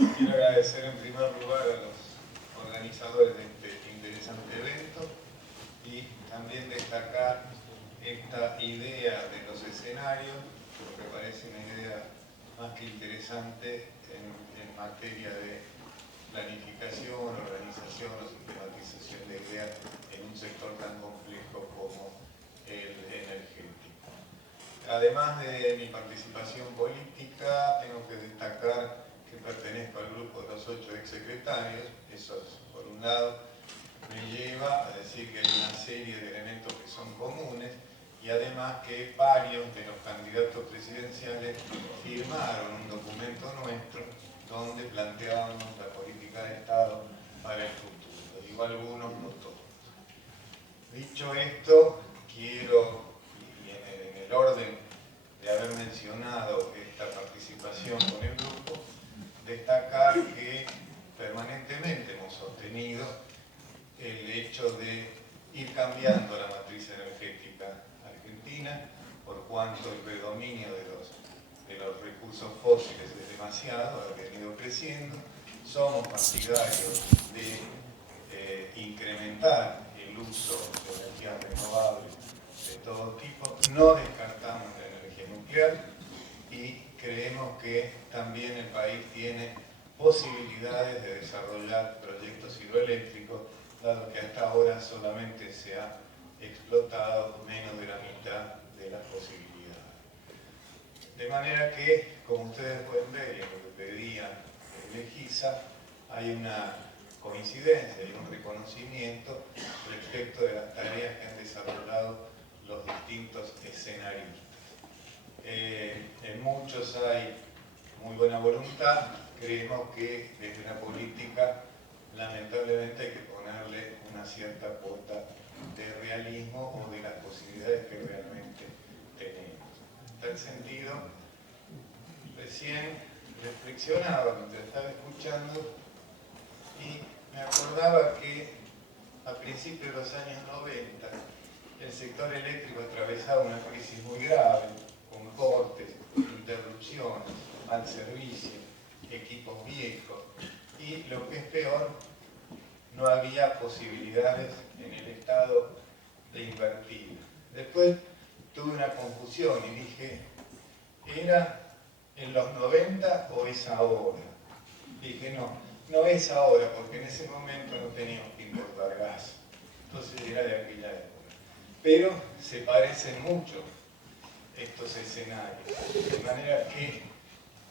Quiero agradecer en primer lugar a los organizadores de este interesante evento y también destacar esta idea de los escenarios, que me parece una idea más que interesante en materia de planificación, organización o sistematización de ideas en un sector tan complejo como el energético. Además de mi participación política, tengo que destacar que pertenezco al grupo de los 8 exsecretarios. Eso, por un lado, me lleva a decir que hay una serie de elementos que son comunes y además que varios de los candidatos presidenciales firmaron un documento nuestro donde planteábamos la política de Estado para el futuro. Digo algunos, no todos. Dicho esto, quiero, y en el orden de haber mencionado esta participación con el grupo, destacar que permanentemente hemos sostenido el hecho de ir cambiando la matriz energética argentina, por cuanto el predominio de los recursos fósiles es demasiado, ha venido creciendo. Somos partidarios de incrementar el uso de energías renovables de todo tipo. No descartamos la energía nuclear y creemos que también el país tiene posibilidades de desarrollar proyectos hidroeléctricos, dado que hasta ahora solamente se ha explotado menos de la mitad de las posibilidades. De manera que, como ustedes pueden ver, y en lo que pedía el EGISA, hay una coincidencia y un reconocimiento respecto de las tareas que han desarrollado los distintos escenarios. En muchos hay muy buena voluntad. Creemos que desde la política lamentablemente hay que ponerle una cierta cuota de realismo o de las posibilidades que realmente tenemos. En tal sentido, recién reflexionaba mientras estaba escuchando y me acordaba que a principios de los años 90 el sector eléctrico atravesaba una crisis muy grave, con cortes, interrupciones, mal servicio, equipos viejos y, lo que es peor, no había posibilidades en el Estado de invertir. Después tuve una confusión y dije, ¿era en los 90 o es ahora? Dije, no es ahora, porque en ese momento no teníamos que importar gas. Entonces era de aquella época. Pero se parecen mucho estos escenarios, de manera que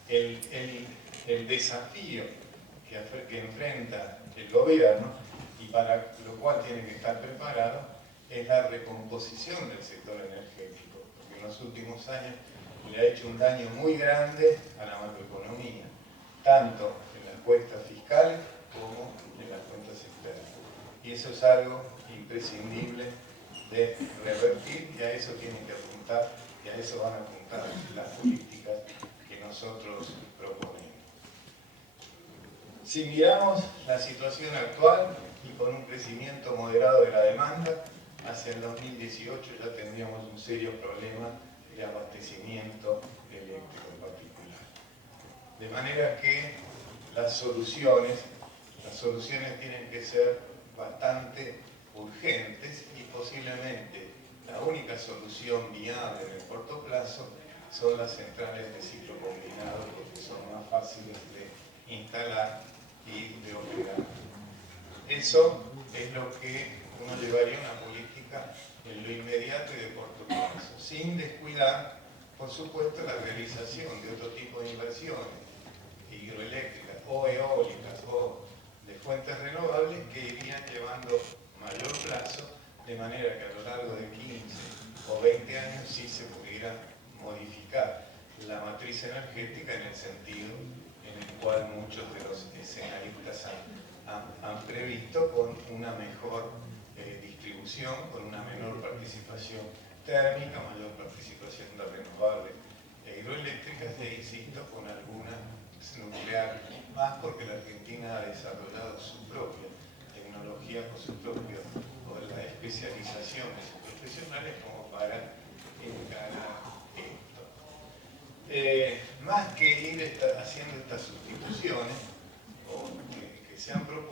el desafío que enfrenta el gobierno, y para lo cual tiene que estar preparado, es la recomposición del sector energético, porque en los últimos años le ha hecho un daño muy grande a la macroeconomía, tanto en las cuentas fiscales como en las cuentas externas. Y eso es algo imprescindible de revertir, y a eso tienen que apuntar, y a eso van a apuntar las políticas que nosotros proponemos. Si miramos la situación actual y con un crecimiento moderado de la demanda, hacia el 2018 ya tendríamos un serio problema de abastecimiento eléctrico en particular. De manera que las soluciones tienen que ser bastante urgentes y posiblemente la única solución viable en el corto plazo son las centrales de ciclo combinado, porque son más fáciles de instalar y de operar. Eso es lo que uno llevaría a una política en lo inmediato y de corto plazo, sin descuidar, por supuesto, la realización de otro tipo de inversiones hidroeléctricas o eólicas o de fuentes renovables que irían llevando mayor plazo, de manera que a lo largo de 15 o 20 años sí se pudiera modificar la matriz energética en el sentido en el cual muchos de los escenaristas han previsto, con una mejor distribución, con una menor participación térmica, mayor participación de renovables e hidroeléctricas, e insisto, con alguna nuclear más, porque la Argentina ha desarrollado su propia tecnología con su propia, o la especialización de sus profesionales como para encarar esto. Más que ir haciendo estas sustituciones,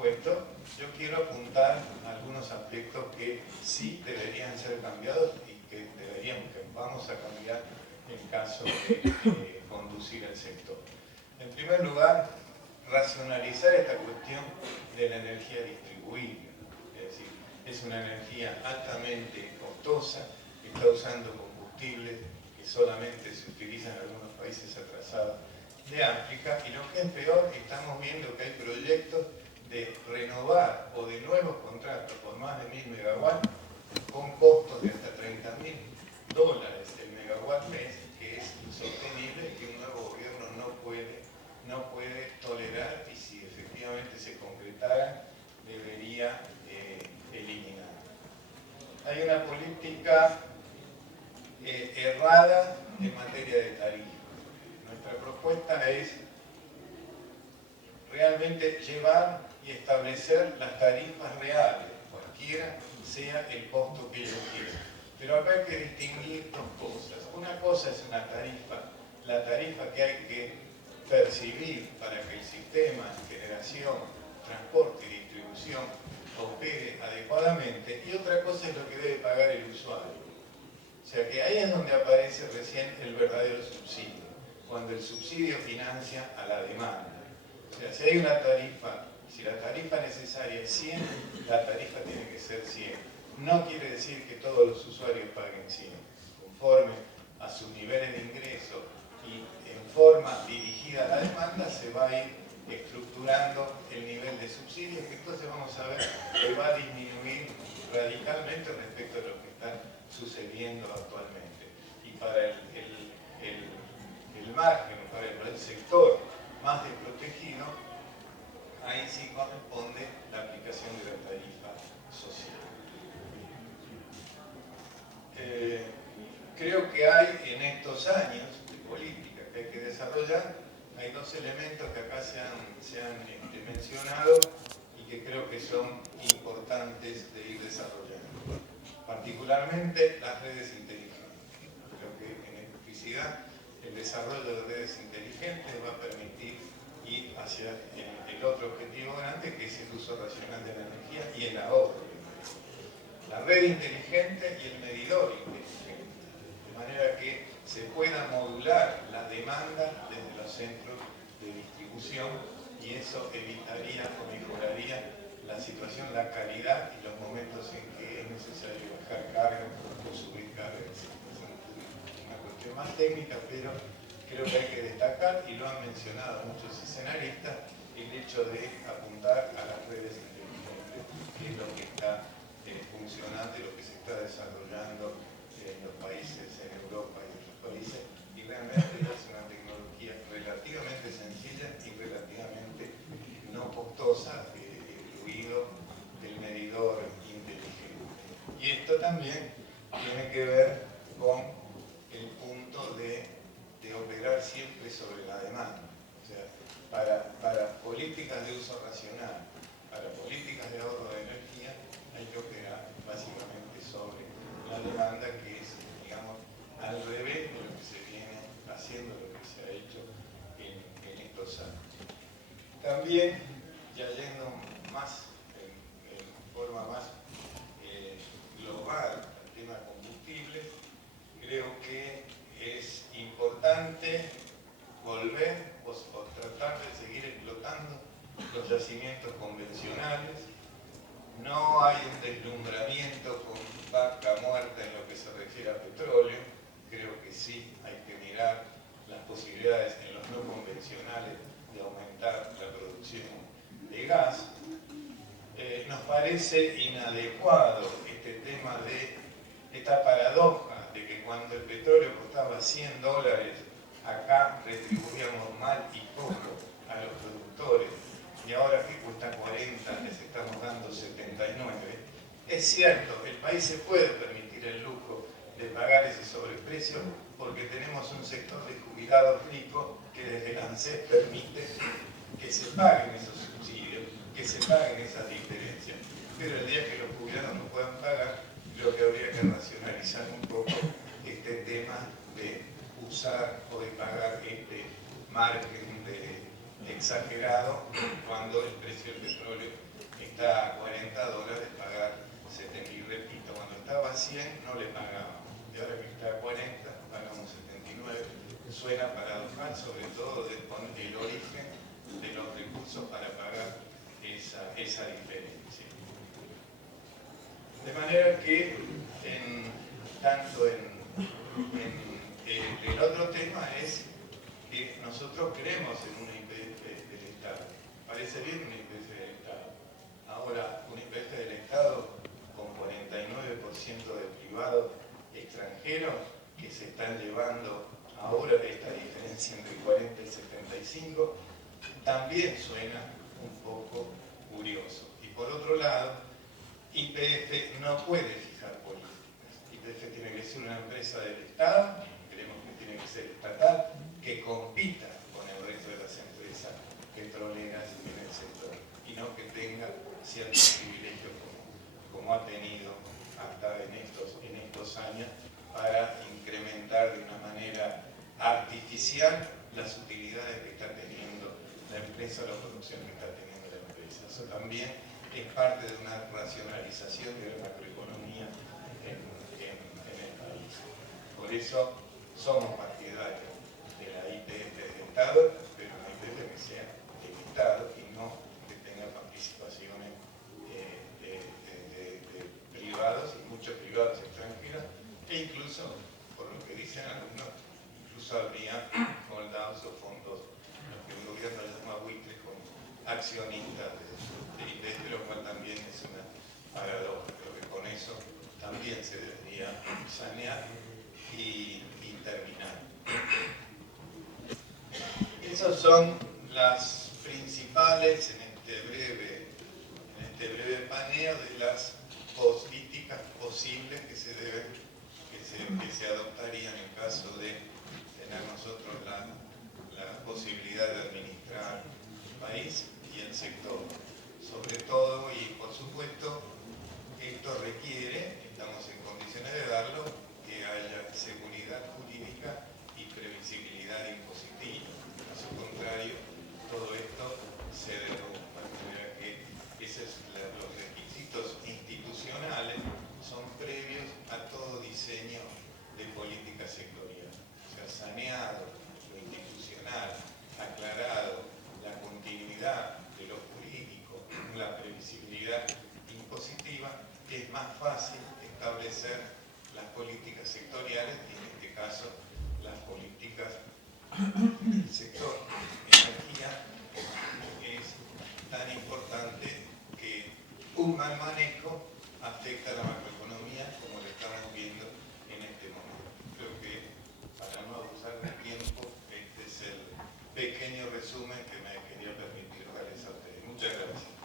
presupuesto, yo quiero apuntar a algunos aspectos que sí deberían ser cambiados y que vamos a cambiar en caso de conducir el sector. En primer lugar, racionalizar esta cuestión de la energía distribuida. Es decir, es una energía altamente costosa, que está usando combustibles que solamente se utilizan en algunos países atrasados de África, y lo que es peor, estamos viendo que hay proyectos de renovar o de nuevos contratos por más de 1000 megawatts con costos de hasta $30.000 el megawatt mes, que es insostenible, que un nuevo gobierno no puede tolerar, y si efectivamente se concretara, debería eliminar. Hay una política errada en materia de tarifas. Nuestra propuesta es realmente llevar y establecer las tarifas reales, cualquiera sea el costo que ellos quieran. Pero acá hay que distinguir dos cosas. Una cosa es una tarifa, la tarifa que hay que percibir para que el sistema de generación, transporte y distribución opere adecuadamente, y otra cosa es lo que debe pagar el usuario. O sea que ahí es donde aparece recién el verdadero subsidio, cuando el subsidio financia a la demanda. O sea, si hay una tarifa, si la tarifa necesaria es 100, la tarifa tiene que ser 100. No quiere decir que todos los usuarios paguen 100. Conforme a sus niveles de ingreso y en forma dirigida a la demanda, se va a ir estructurando el nivel de subsidios, que entonces vamos a ver que va a disminuir radicalmente respecto a lo que está sucediendo actualmente. Y para el margen, para el sector más desprotegido, ahí sí corresponde la aplicación de la tarifa social. Creo que hay en estos años de política que hay que desarrollar, hay dos elementos que acá se han mencionado y que creo que son importantes de ir desarrollando. Particularmente las redes inteligentes. Creo que en electricidad el desarrollo de redes inteligentes va a permitir ir hacia el otro objetivo grande, que es el uso racional de la energía y el ahorro de energía. La red inteligente y el medidor inteligente, de manera que se pueda modular la demanda desde los centros de distribución, y eso evitaría o mejoraría la situación, la calidad y los momentos en que es necesario bajar carga o subir carga. Es una cuestión más técnica, pero creo que hay que destacar, y lo han mencionado muchos escenaristas, el hecho de apuntar a las redes inteligentes, que es lo que está funcionando y lo que se está desarrollando en los países, en Europa y en otros países, y realmente es una tecnología relativamente sencilla y relativamente no costosa, incluido el medidor inteligente. Y esto también tiene que ver con el punto de operar siempre sobre la demanda. O sea, para políticas de uso racional, para políticas de ahorro de energía, hay que operar básicamente sobre la demanda, que es, digamos, al revés de lo que se viene haciendo, lo que se ha hecho en estos años. También, ya yendo más, en forma más global al tema de combustibles, creo que es importante volver o tratar de seguir explotando los yacimientos convencionales. No hay un deslumbramiento con vaca muerta en lo que se refiere a petróleo. Creo que sí hay que mirar las posibilidades en los no convencionales de aumentar la producción de gas. Nos parece inadecuado este tema de esta paradoja de que cuando el petróleo costaba $100, acá retribuíamos mal y poco a los productores, y ahora que cuesta 40 les estamos dando 79. Es cierto, el país se puede permitir el lujo de pagar ese sobreprecio porque tenemos un sector de jubilados ricos que desde el ANSES permite que se paguen esos subsidios, que se paguen esas diferencias. Pero el día que los jubilados no puedan pagar, creo que habría que racionalizar un poco este tema de usar o de pagar este margen exagerado cuando el precio del petróleo está a 40 dólares pagar 70, y repito, cuando estaba a 100 no le pagábamos, y ahora que está a 40 pagamos 79. Suena paradojal, sobre todo el origen de los recursos para pagar esa diferencia. De manera que el otro tema es que nosotros creemos en una IPF del Estado. Parece bien una IPF del Estado. Ahora, una IPF del Estado con 49% de privados extranjeros que se están llevando ahora esta diferencia entre 40 y 75, también suena un poco curioso. Y por otro lado, YPF no puede fijar políticas. YPF tiene que ser una empresa del Estado, creemos que tiene que ser estatal, que compita con el resto de las empresas petroleras en el sector y no que tenga ciertos privilegios como ha tenido hasta en estos años para incrementar de una manera artificial las utilidades que está teniendo la empresa, la producción que está teniendo la empresa. Eso también es parte de una racionalización de la macroeconomía en el país. Por eso somos partidarios de la IPF del Estado, pero una IPF que sea del Estado y no que tenga participaciones de privados y muchos privados extranjeros, e incluso, por lo que dicen algunos, incluso habría moldados o fondos, los que el gobierno llama buitres, como accionistas de IPF, lo cual también es una paradoja. Creo que con eso también se debería sanear y terminar. Esas son las principales, en este breve paneo, de las políticas posibles que se adoptarían en caso de tener nosotros la posibilidad de administrar el país y el sector. Sobre todo, y por supuesto, esto requiere, estamos en condiciones de darlo, que haya seguridad jurídica y previsibilidad impositiva. Caso contrario, todo esto se derrumba. De manera que los requisitos institucionales son previos a todo diseño de política sectorial. O sea, saneado lo institucional, aclarado la continuidad de lo jurídico, la previsibilidad impositiva, es más fácil establecer las políticas sectoriales y en este caso las políticas del sector energía. Es tan importante que un mal manejo afecta a la macroeconomía como lo estamos viendo en este momento. Creo que, para no abusar del tiempo, este es el pequeño resumen que me quería permitir realizar a ustedes. Muchas gracias.